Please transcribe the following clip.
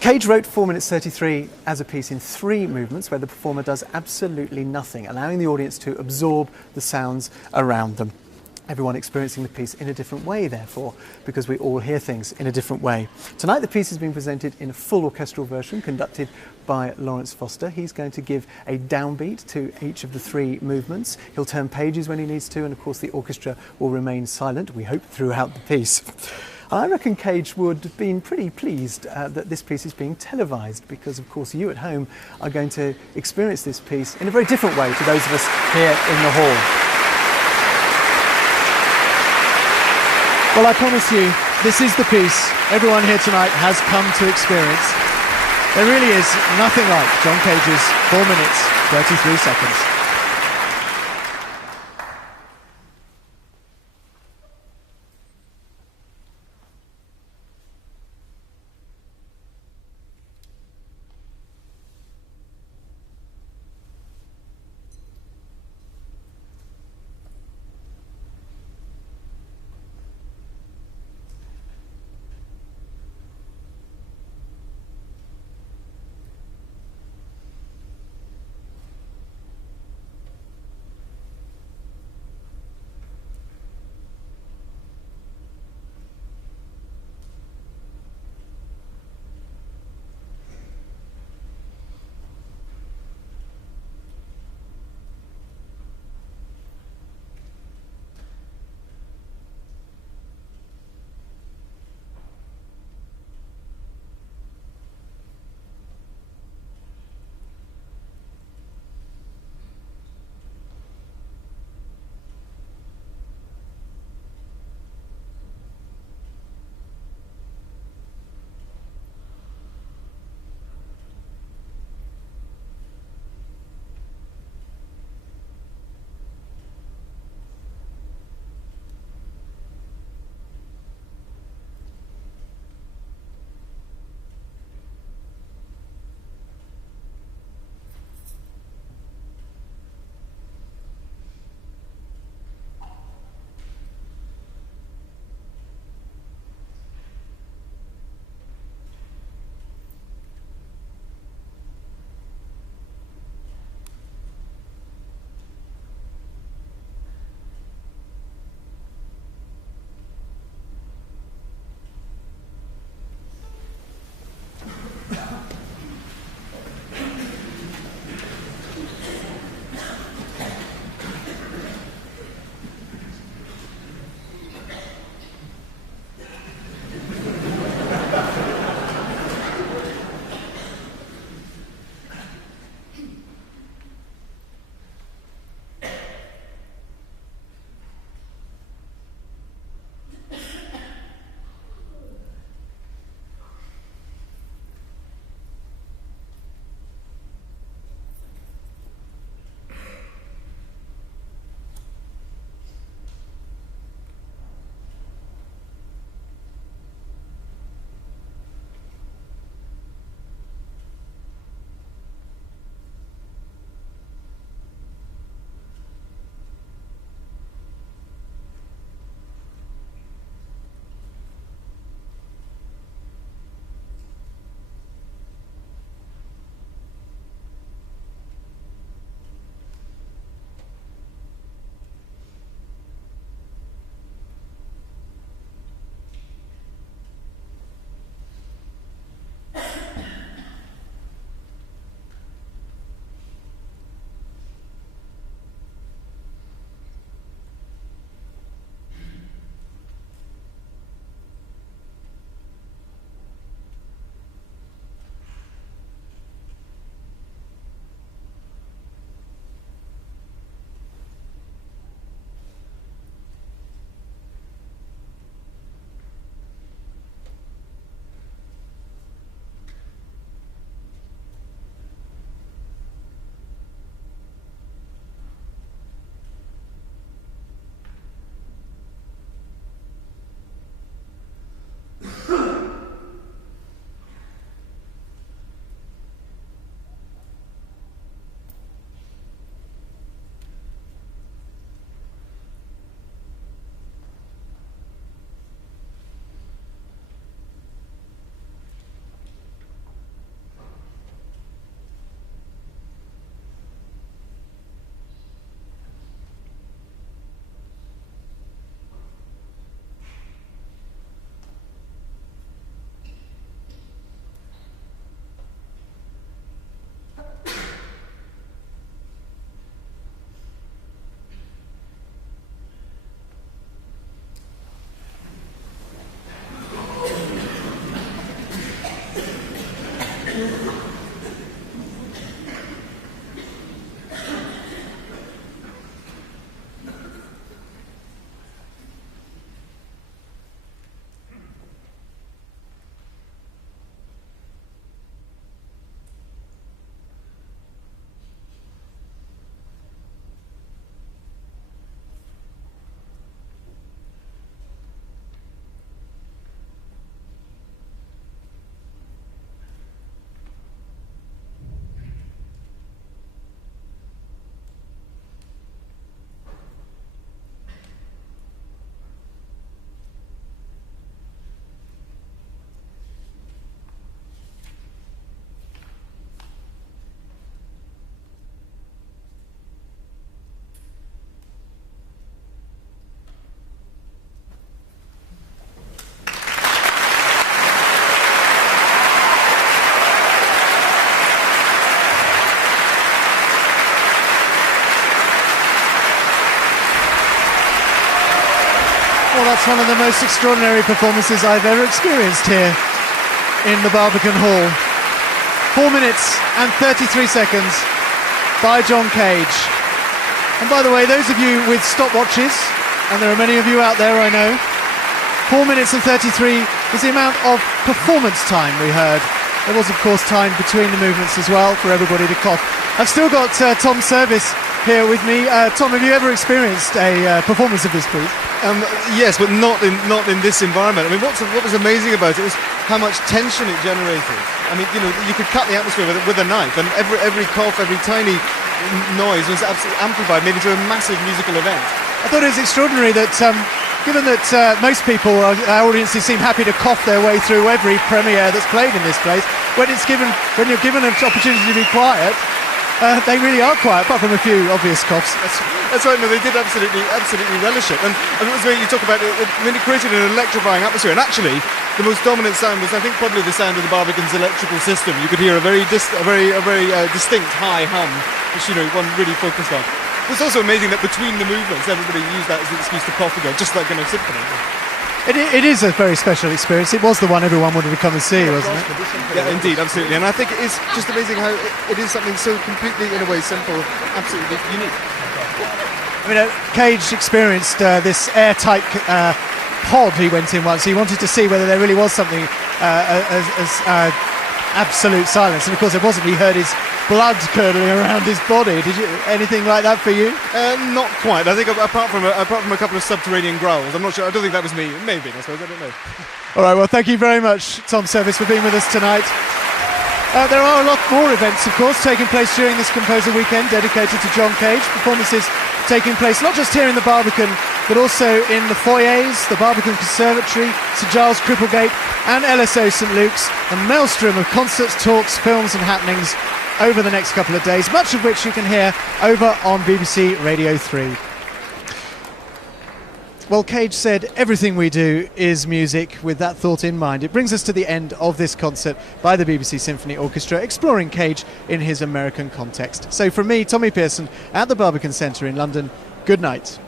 Cage wrote 4 minutes 33 as a piece in 3 movements where the performer does absolutely nothing, allowing the audience to absorb the sounds around them. Everyone experiencing the piece in a different way, therefore, because we all hear things in a different way. Tonight the piece is being presented in a full orchestral version conducted by Lawrence Foster. He's going to give a downbeat to each of the 3 movements. He'll turn pages when he needs to, and of course the orchestra will remain silent, we hope, throughout the piece. I reckon Cage would have been pretty pleased that this piece is being televised, because of course you at home are going to experience this piece in a very different way to those of us here in the hall. Well, I promise you, this is the piece everyone here tonight has come to experience. There really is nothing like John Cage's 4 minutes, 33 seconds. Well, that's one of the most extraordinary performances I've ever experienced here in the Barbican Hall. 4 minutes and 33 seconds by John Cage. And by the way, those of you with stopwatches, and there are many of you out there, I know, 4 minutes and 33 is the amount of performance time we heard. There was, of course, time between the movements as well for everybody to cough. I've still got Tom Service here with me. Tom, have you ever experienced a performance of this piece? Yes, but not in this environment. I mean, what was amazing about it was how much tension it generated. I mean, you know, you could cut the atmosphere with a knife, and every cough, every tiny noise was absolutely amplified, made into a massive musical event. I thought it was extraordinary that, given that most people, our audiences seem happy to cough their way through every premiere that's played in this place, when you're given an opportunity to be quiet, they really are quiet, apart from a few obvious coughs. That's right. No, they did absolutely relish it. And it was you talk about it. I mean, it created an electrifying atmosphere. And actually, the most dominant sound was, I think, probably the sound of the Barbican's electrical system. You could hear a very distinct high hum, which one really focused on. It was also amazing that between the movements, everybody used that as an excuse to cough again, just like in a symphony. It is a very special experience. It was the one everyone wanted to come and see, wasn't it? Yeah, indeed, absolutely. And I think it is just amazing how it is something so completely, in a way, simple, absolutely unique. I mean, Cage experienced this airtight pod he went in once. He wanted to see whether there really was something as absolute silence. And of course, it wasn't. He heard his blood curdling around his body. Did you anything like that for you? Not quite. I think apart from a couple of subterranean growls, I'm not sure. I don't think that was me. Maybe, I suppose. I don't know. All right. Well, thank you very much, Tom Service, for being with us tonight. There are a lot more events, of course, taking place during this Composer Weekend dedicated to John Cage. Performances taking place not just here in the Barbican, but also in the foyers, the Barbican Conservatory, St Giles Cripplegate and LSO St Luke's. A maelstrom of concerts, talks, films and happenings over the next couple of days, much of which you can hear over on BBC Radio 3. Well, Cage said everything we do is music. With that thought in mind, it brings us to the end of this concert by the BBC Symphony Orchestra, exploring Cage in his American context. So from me, Tommy Pearson, at the Barbican Centre in London, good night.